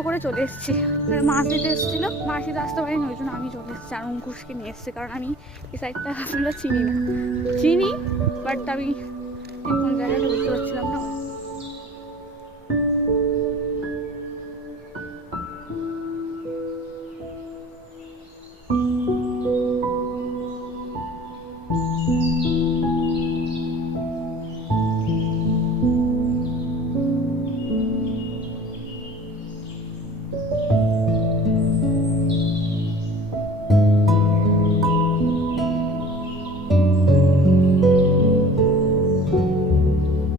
টোটো করে চলে এসেছি। মাছ দিতে এসেছিলো, মাছ দিতে আসতে পারিনি, ওই জন্য আমি চলে এসেছি। আর অঙ্কুশকে নিয়ে এসেছি, কারণ আমি এই সাইডটা আসলে চিনি না, চিনি বাট আমি ঠিক কোন জায়গাটা বুঝতে পারছি